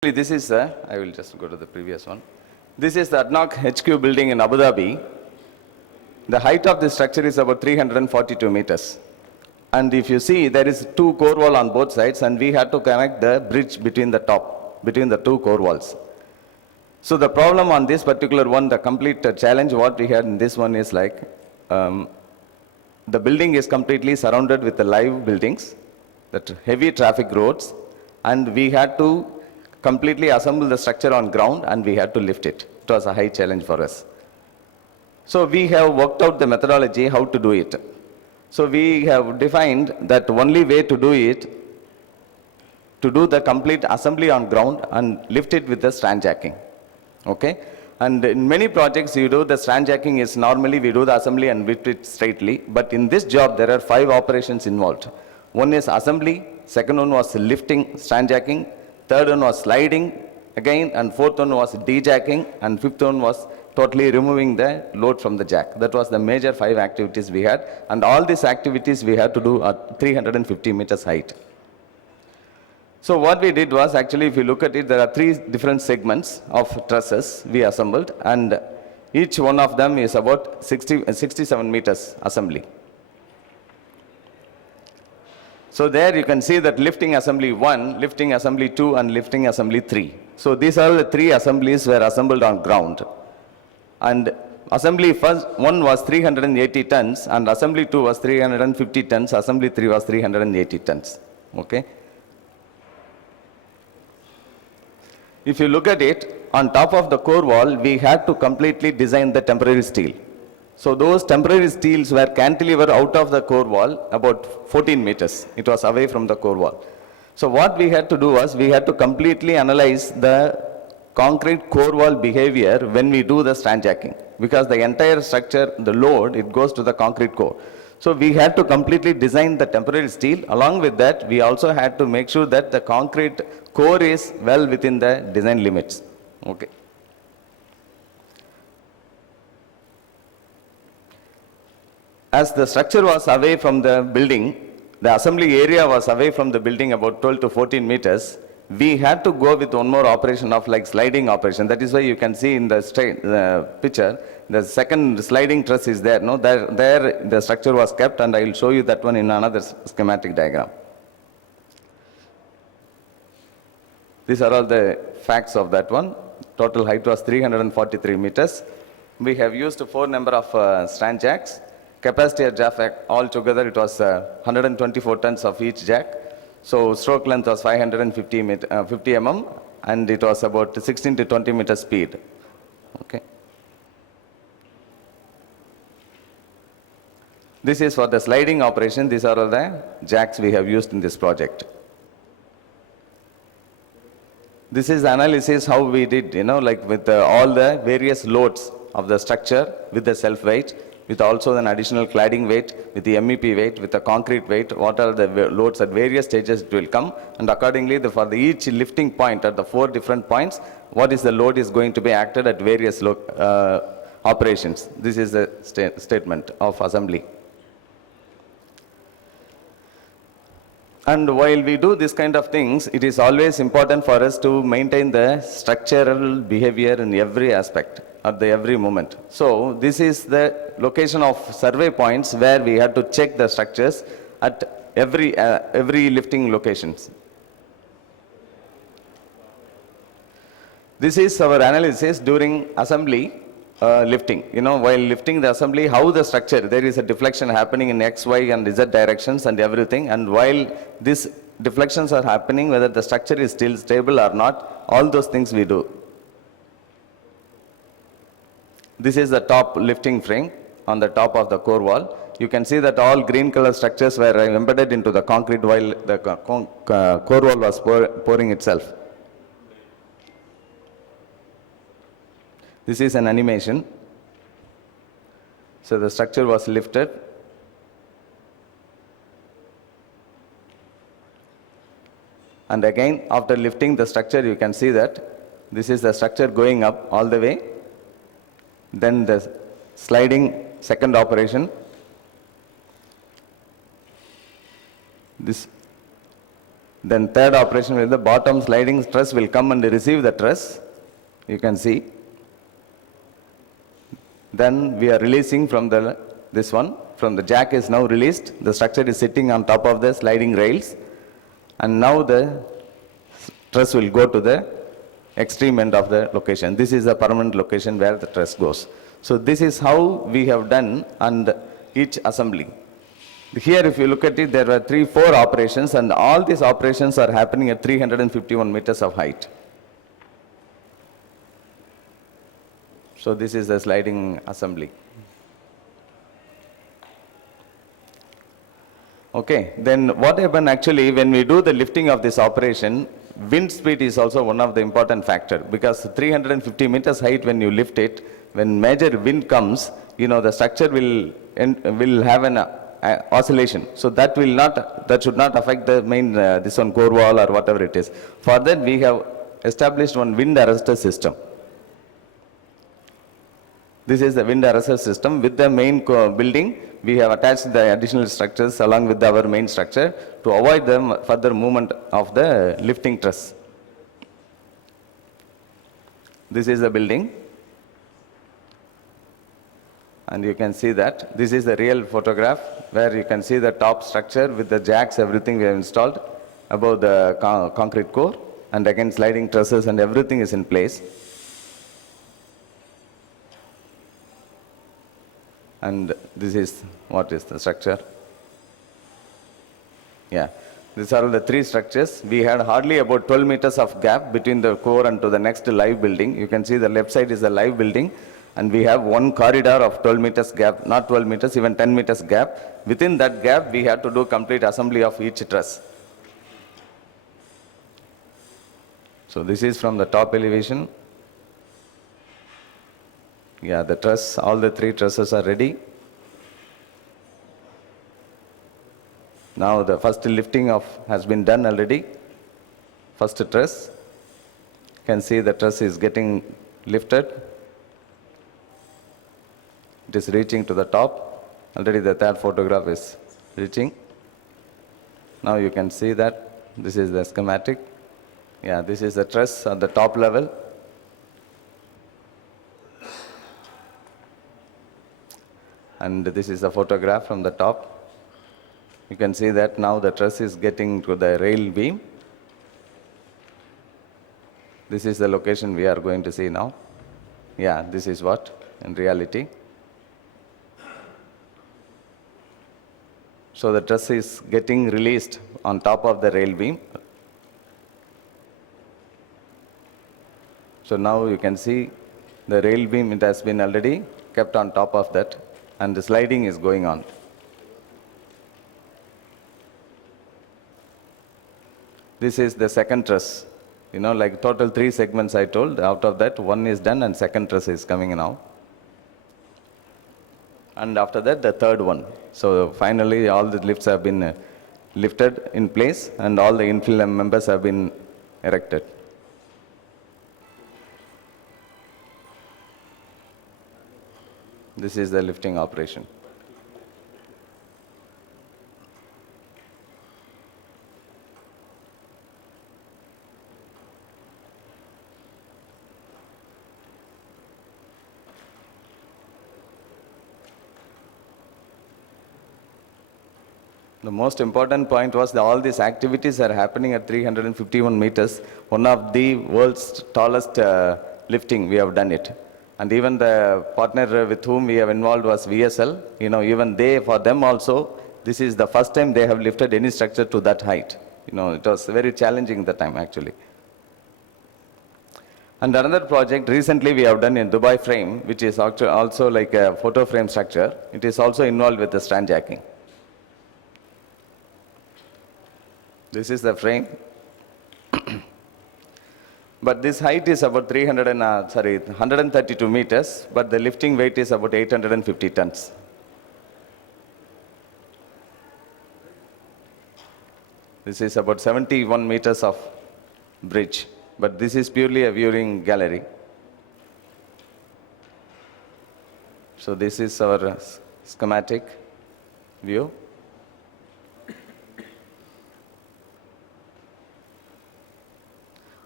This is I will just go to the previous one. This is the ADNOC HQ building in Abu Dhabi. The height of the structure is about 342 meters. And if you see, there is two core wall on both sides, and we had to connect the bridge between the two core walls. So the problem on this particular one, the complete challenge what we had in this one is like, the building is completely surrounded with the live buildings, that heavy traffic roads, and we had to completely assemble the structure on ground and we had to lift it. It was a high challenge for us. So we have worked out the methodology how to do it. So we have defined that only way to do it, to do the complete assembly on ground and lift it with the strand jacking. Okay? And in many projects you do the strand jacking is normally we do the assembly and lift it straightly. But in this job there are 5 operations involved. One is assembly, second one was lifting, strand jacking, third one was sliding again, and fourth one was de-jacking, and fifth one was totally removing the load from the jack. That was the major 5 activities we had, and all these activities we had to do at 350 meters height. So what we did was, actually if you look at it, there are 3 different segments of trusses we assembled, and each one of them is about 67 meters assembly. So there you can see that lifting assembly 1, lifting assembly 2 and lifting assembly 3. So these are the 3 assemblies were assembled on ground. And assembly 1 was 380 tons and assembly 2 was 350 tons, assembly 3 was 380 tons. Okay. If you look at it, on top of the core wall, we had to completely design the temporary steel. So those temporary steels were cantilever out of the core wall about 14 meters. It was away from the core wall. So what we had to do was we had to completely analyze the concrete core wall behavior when we do the strand jacking, because the entire structure, the load, it goes to the concrete core. So we had to completely design the temporary steel. Along with that, we also had to make sure that the concrete core is well within the design limits. Okay. As the structure was away from the building, the assembly area was away from the building about 12 to 14 meters, we had to go with one more operation of like sliding operation. That is why you can see in the picture, the second sliding truss is there. No, there the structure was kept, and I will show you that one in another schematic diagram. These are all the facts of that one. Total height was 343 meters. We have used 4 number of strand jacks. Capacity of jack altogether it was 124 tons of each jack. So stroke length was 50 mm, and it was about 16 to 20 meter speed. Okay. This is for the sliding operation. These are all the jacks we have used in this project. This is analysis how we did, like with all the various loads of the structure with the self weight, with also an additional cladding weight, with the MEP weight, with the concrete weight, what are the loads at various stages it will come, and accordingly for each lifting point at the 4 different points, what is the load is going to be acted at various operations. This is the statement of assembly. And while we do this kind of things, it is always important for us to maintain the structural behavior in every aspect, at every moment. So this is the location of survey points where we had to check the structures at every lifting locations. This is our analysis during assembly lifting. While lifting the assembly, how the structure, there is a deflection happening in X, Y and Z directions and everything, and while these deflections are happening, whether the structure is still stable or not, all those things we do. This is the top lifting frame on the top of the core wall. You can see that all green color structures were embedded into the concrete while the core wall was pouring itself. This is an animation. So the structure was lifted. And again, after lifting the structure, you can see that this is the structure going up all the way. Then the sliding second operation. Then third operation will the bottom sliding truss will come and receive the truss. You can see. Then we are releasing from this one. From the jack is now released. The structure is sitting on top of the sliding rails. And now the truss will go to the extreme end of the location. This is the permanent location where the truss goes. So this is how we have done and each assembly. Here if you look at it, there were 4 operations, and all these operations are happening at 351 meters of height. So this is the sliding assembly. Okay, then what happened actually when we do the lifting of this operation, wind speed is also one of the important factor, because 350 meters height when you lift it, when major wind comes, the structure will have an oscillation. So that should not affect the main this one core wall or whatever it is. For that we have established one wind arrestor system. This is the wind arrestor system. With the main building, we have attached the additional structures along with our main structure to avoid the further movement of the lifting truss. This is the building. And you can see that. This is the real photograph where you can see the top structure with the jacks, everything we have installed above the concrete core, and again sliding trusses and everything is in place. And this is what is the structure. Yeah, these are the 3 structures. We had hardly about 12 meters of gap between the core and to the next live building. You can see the left side is the live building, and we have one corridor of 12 meters gap, not 12 meters, even 10 meters gap. Within that gap, we have to do complete assembly of each truss. So this is from the top elevation. Yeah, the truss, all the 3 trusses are ready. Now the first lifting has been done already. First truss. You can see the truss is getting lifted. It is reaching to the top. Already the third photograph is reaching. Now you can see that this is the schematic. Yeah, this is the truss at the top level. And this is the photograph from the top. You can see that now the truss is getting to the rail beam. This is the location we are going to see now. Yeah, this is what in reality. So the truss is getting released on top of the rail beam. So now you can see the rail beam, it has been already kept on top of that, and the sliding is going on. This is the second truss. Like total 3 segments I told. Out of that, 1 is done and second truss is coming now. And after that, the third one. So finally, all the lifts have been lifted in place and all the infill members have been erected. This is the lifting operation. The most important point was that all these activities are happening at 351 meters, one of the world's tallest lifting. We have done it. And even the partner with whom we have involved was VSL. Even for them also, this is the first time they have lifted any structure to that height. It was very challenging at the time actually. And another project recently we have done in Dubai frame, which is also like a photo frame structure. It is also involved with the strand jacking. This is the frame. But this height is about 132 meters, but the lifting weight is about 850 tons. This is about 71 meters of bridge, but this is purely a viewing gallery. So this is our schematic view.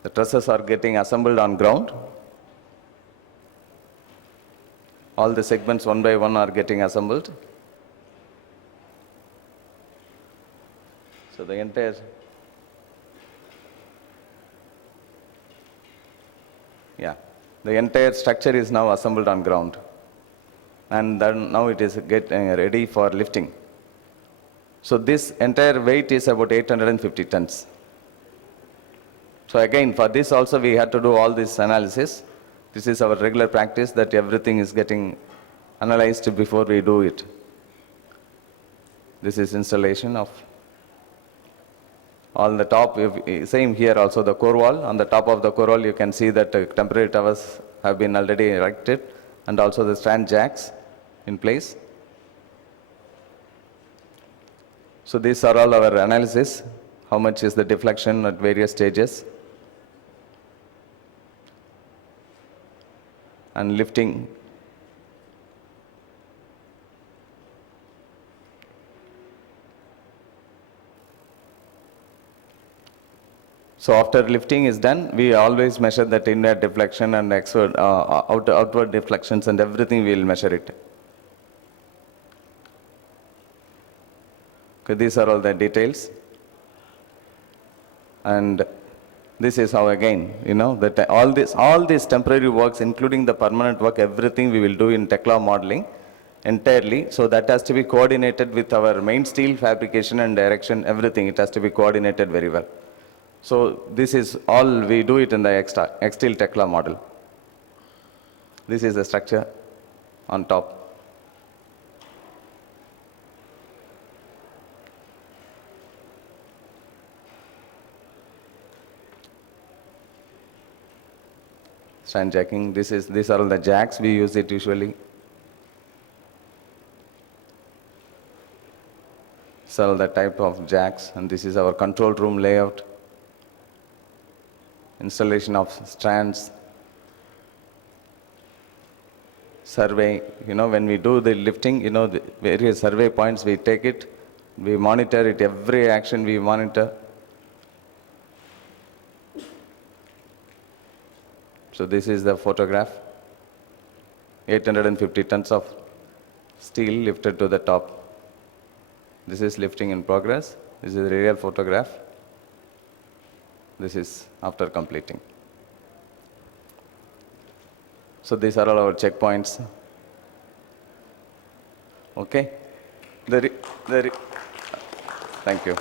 The trusses are getting assembled on ground. All the segments one by one are getting assembled. So the entire structure is now assembled on ground, and then now it is getting ready for lifting. So this entire weight is about 850 tons. So again, for this also we had to do all this analysis. This is our regular practice, that everything is getting analyzed before we do it. This is installation of on the top. Same here also, the core wall. On the top of the core wall you can see that temporary towers have been already erected, and also the strand jacks in place. So these are all our analysis. How much is the deflection at various stages, and lifting. So after lifting is done, we always measure that inward deflection and outward deflections, and everything we will measure it. Okay, these are all the details. And this is how, again, that all these temporary works, including the permanent work, everything we will do in Tekla modeling entirely. So that has to be coordinated with our main steel fabrication and direction, everything. It has to be coordinated very well. So this is all we do it in the X-Steel Tekla model. This is the structure on top. Strand jacking. These are all the jacks we use it usually. These are all the type of jacks, and this is our control room layout. Installation of strands. Survey. When we do the lifting, the various survey points, we take it, we monitor it, every action we monitor. So this is the photograph. 850 tons of steel lifted to the top. This is lifting in progress. This is a real photograph. This is after completing. So these are all our checkpoints. Okay. Thank you.